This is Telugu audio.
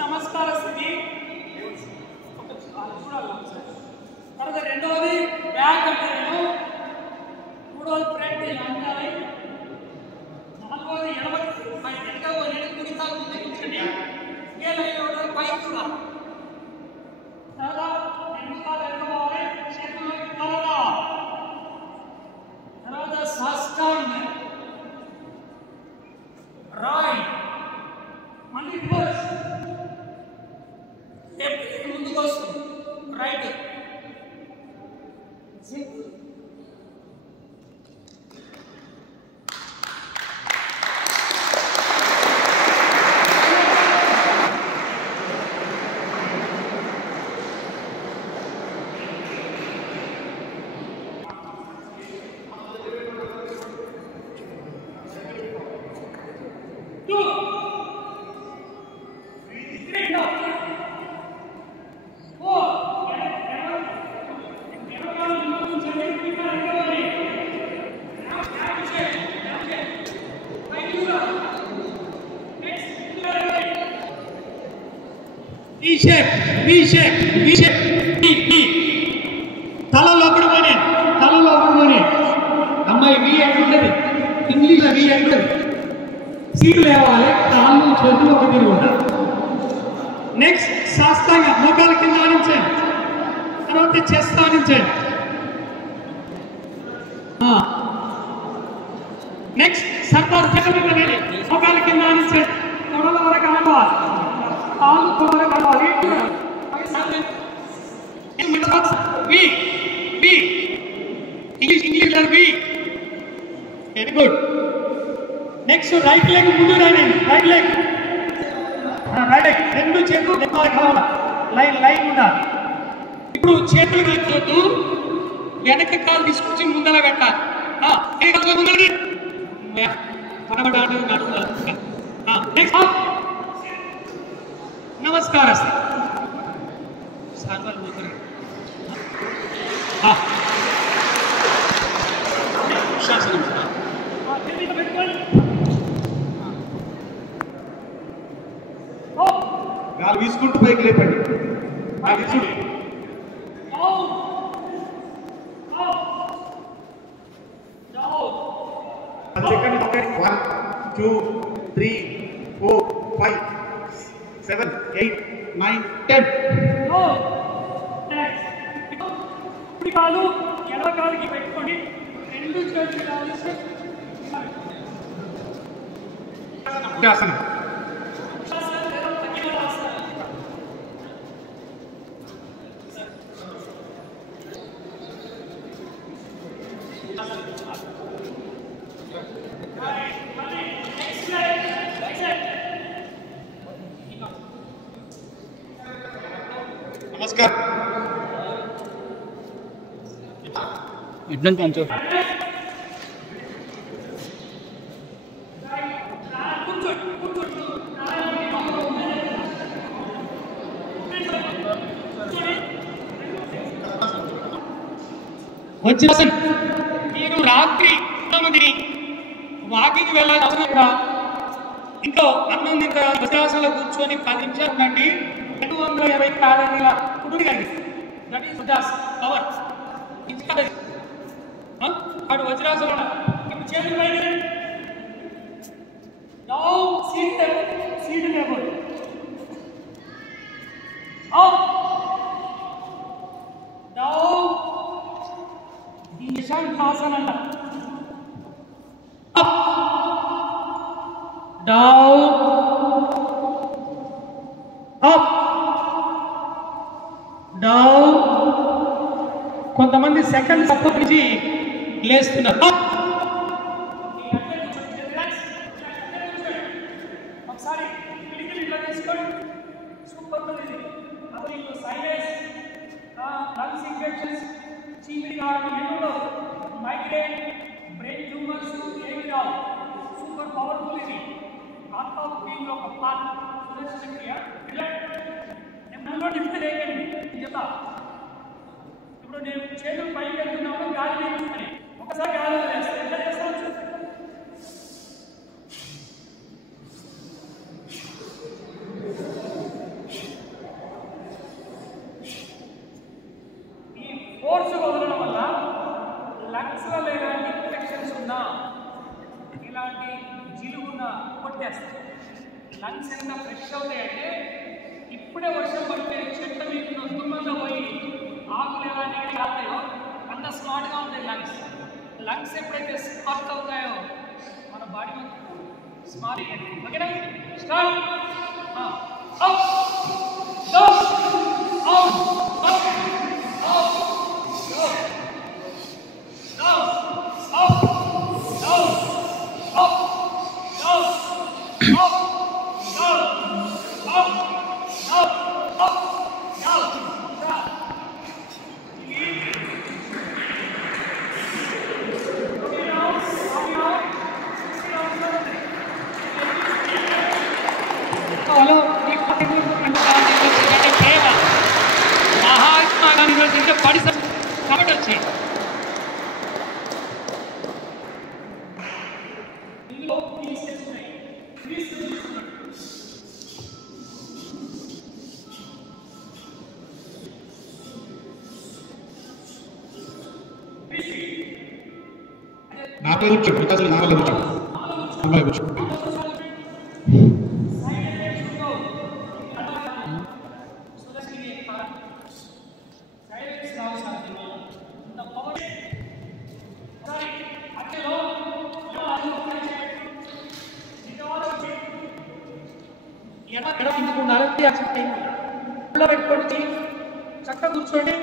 నమస్కార స్థితి తర్వాత రెండవది బ్యాక్ అంటే మూడవది ఫ్రంట్ అంటారు నాలుగవది ఎడమ కుడి కాలు తెగించండి పైకి తర్వాత రెండు కాలు ఎడమవాలి చేతుల్లోకి తర్వాత సాష్టాంగ రైట్ మళ్ళీ రివర్స్ లెఫ్ట్ ముందుకు వస్తుంది రైట్ తలలో ఒకటి అమ్మాయి వి అంటుంది ఇంగ్లీష్లో వి అంటుంది సీటు లేవాలి కాళ్ళు చేతులు ఒక తిరుగుతా నెక్స్ట్ శాస్త్రంగా మోకాల కింద ఆడించండి తర్వాత చెస్ట్ ఆడించండి నెక్స్ట్ సర్దార్ పెట్టండి మోకాల కింద ఆడించండి తొడల వరకు ఆడవాలి కాళ్ళు తొడలకు ఆడాలి ఇంగ్లీష్ వి very good next right leg ముందు రాయండి రైట్ లెగ్ రెండు చేతులు లైన్ ఉండాలి ఇప్పుడు చేతులు పెట్టొద్దు వెనక కాలు తీసుకొచ్చి ముందర పెట్టాలి నమస్కారం సార్ గాలి వీసుకుంటూ పైకి లేపండి సెకండ్ 1 2 3 4 5 7 8 9 10 కాలు ఎడమ కాలుకి పెట్టుకోండి రెండు చేతులు నమస్కారం ఇట్లా కొంచెం వచ్చేసి మీరు రాత్రి వాకింగ్ వెళ్ళాలి అవసరంగా ఇంట్లో అన్నం తిన్న వజ్రాసనలో కూర్చొని 10 నిమిషాలు ఉండండి 220 క్యాలరీల ఫుడ్ కలిగి దట్ ఈస్ పవర్ అటు వజ్రాసన ఇప్పుడు చేతులు పైన డౌన్ సీట్ లేబుల్ అప్ డౌన్ ఈశాన్యాసన అప్ డౌన్ అప్ డౌన్ కొంతమంది సెకండ్ సపోర్ట్ నుంచి లేస్తున్నారు ఒకసారి ఇట్లా తీసుకోండి సూపర్ అసలు ఇంకో సైనస్ లంగ్స్ ఇన్ఫెక్షన్స్ చీమిడి కావడం ఎన్నో మైగ్రేన్ బ్రెయిన్ ట్యూమర్స్ ఏమి రావు సూపర్ పవర్ఫుల్ ఇది హార్ట్ ఆఫ్ బీయింగ్ ఒక పార్ట్ సురక్షిత నేను డిఫరెంట్ వేయండి చెప్తా ఇప్పుడు నేను చేతులు పైకి వెళ్తున్నాను గాలి వేస్తున్నాను ఒకసారి గాలి వేస్తాను ఎట్లా చేస్తాను కొట్టేస్తాయి. లంగ్స్ ఎంత ఫ్రెష్ అవుతాయంటే ఇప్పుడే వర్షం పడితే చెట్ల మీద దుమ్మంగా పోయి ఆకులు ఎలా నీళ్ళు కాస్తాయో అంత స్మార్ట్గా ఉంటాయి లంగ్స్. లంగ్స్ ఎప్పుడైతే స్మార్ట్ అవుతాయో మన బాడీ మొత్తం స్మార్ట్ అయ్యింది. ఓకేనా? Start. Up down up up up down up down up down up down up down up down. Hello, Mahatma Gandhi రోజు ఇంకా 10 కాబట్టి వచ్చాయి. నాపై కూర్చో, వికాసం నాపై కూర్చో, నాపై కూర్చో. పెట్టుకోండి, చక్కగా కూర్చోండి.